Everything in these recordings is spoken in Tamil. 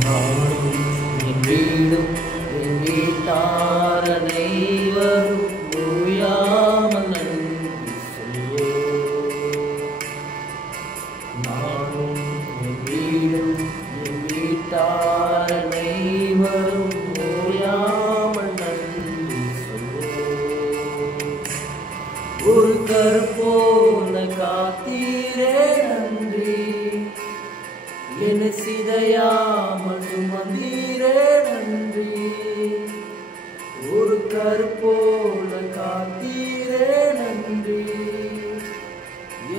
நானும் என் வீடும் என் வீட்டார் அனைவரும் ஓயாமல் நன்றி சொல்வோம். நானும் என் வீடும் என் வீட்டார் அனைவரும் ஓயாமல் நன்றி சொல்வோம். ஒரு கற்போல காத்தீரே நன்றி, என்னை சிதையாமல் சுமந்தீரே நன்றி. ஒரு கற்போல காத்தீரே நன்றி,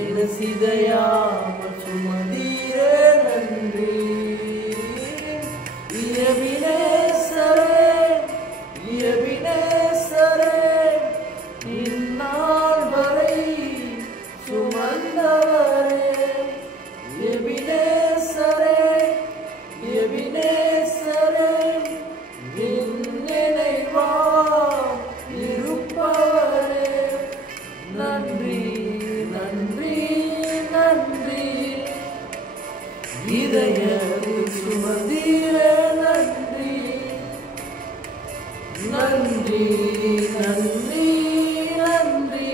என்னை சிதையாமல் சுமந்தீரே நன்றி. எபினேசரே எபினேசரே, இந்நாள் வரை சுமந்தவரே. எபினேசரே எபினேசரே, என் நினைவாய் இருப்பவரே. நன்றி நன்றி நன்றி, இதயத்தில் சுமந்தீரே நன்றி. நன்றி நன்றி நன்றி,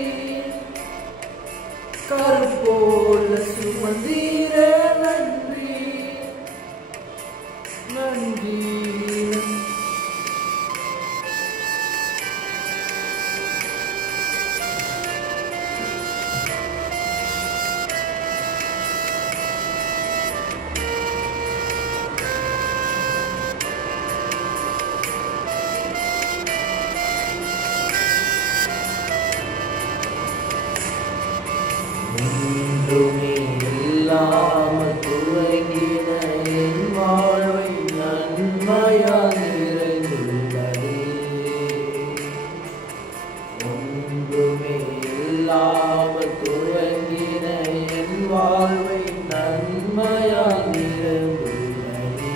கற்போல சுமந்தீரே நன்றி. நன்றி ஒன்றுமே இல்லாமல் துவங்கின என் வாழ்வை நன்மையால் நிறைந்துள்ளதே. ஒன்றுமே இல்லாமல் துவங்கின என் வாழ்வை நன்மையால் நிறைந்துள்ளதே.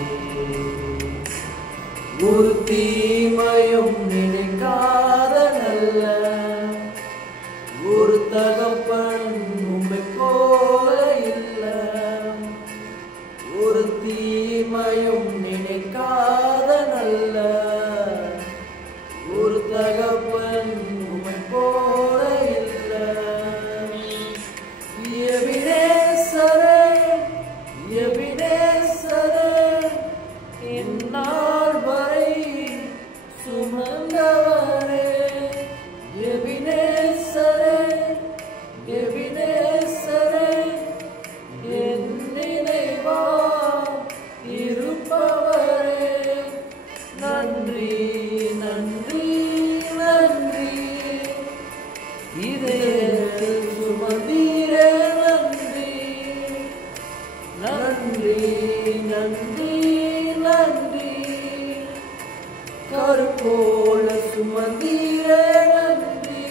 ஒரு தீமையும் நினைக்காத நல்ல ஒரு தகப்பன் உம்மை போல இல்ல. ஒரு தீமையும் நினைக்காத நல்ல ஒரு தகப்பன் உம்மை போல இல்ல. எபினேசரே எபினேசரே, இந்நாள் வரை சுமந்தவரே. எபினேசரே எபினேசரே, என் நினைவாய் இருப்பவரே. நன்றி நன்றி நன்றி, இதயத்தில் சுமந்தீரே நன்றி. நன்றி நன்றி நன்றி, கற்போல சுமந்தீரே நன்றி.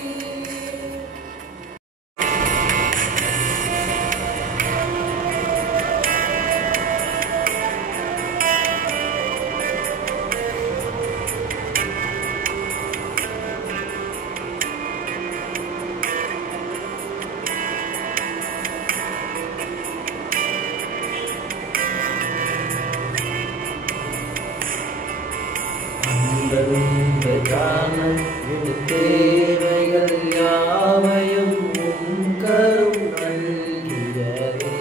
என் தேவைகள் யாவையும் உம் கரும் நல்கியதே.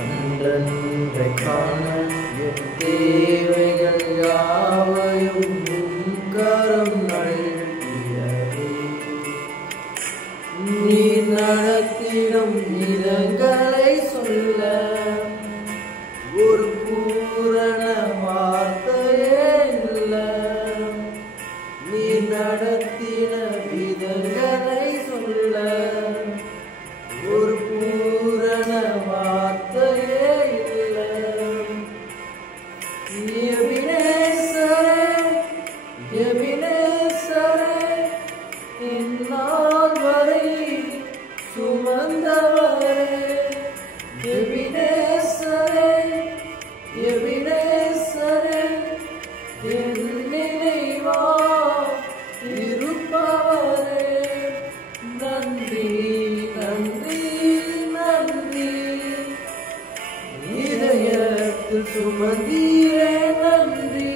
அன்றன்றை காண என் தேவைகள் யாவையும் உம் கரும் நல்கியதே. நீ நடத்திடும் இடங்களை சொல்ல ஒரு பூரண வார்த்தையே இல்ல. நீ நடத்தின விதங்களை சொல்ல ஒரு பூரண வார்த்தையே இல்ல. எபினேசரே எபினேசரே, இந்நாள் வரை சுமந்தவரே. சுமந்தீரே நன்றி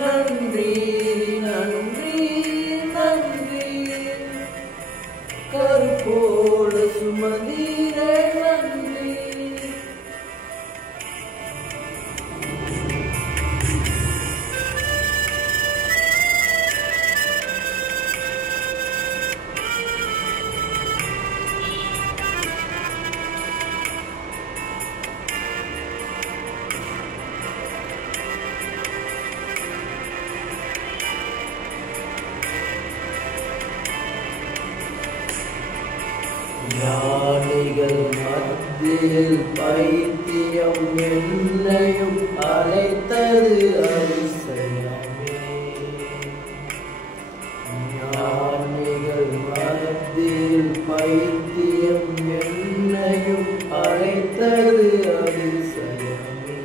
நன்றி நன்றி நன்றி கருப்போடு சுமந்தீரே நன்றி ஞானிகள் மத்தியில் பைத்தியம் என்னையும் அழைத்தது அதிசயமே. ஞானிகள் மத்தியில் பைத்தியம் என்னையும் அழைத்தது அதிசயமே.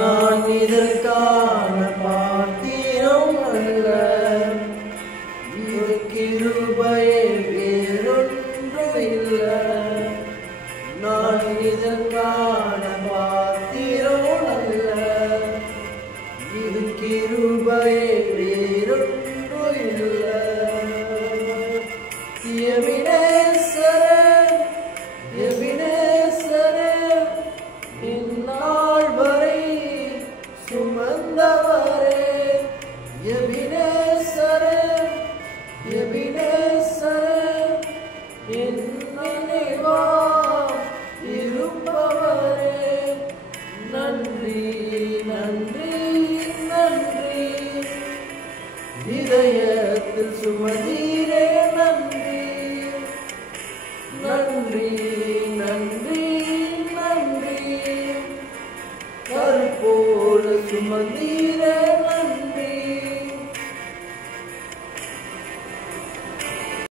நான் இதற்கான பாத்திரம் அல்ல, இது கிருபையே வேறொன்றும் இல்லை. நான் இதற்கான பாத்திரம் அல்ல, இது கிருபையே வேறொன்றும் இல்லை. எபினேசரே எபினேசரே இந்நாள் வரை சுமந்தவரே. எபினேசரே எபினேசரே என் நினைவா இருப்பவரே. நன்றி நன்றி நன்றி இதயத்தில் சுமந்தீரே நன்றி நன்றி நன்றி நன்றி கருப்போடு சுமந்தீரே நன்றி.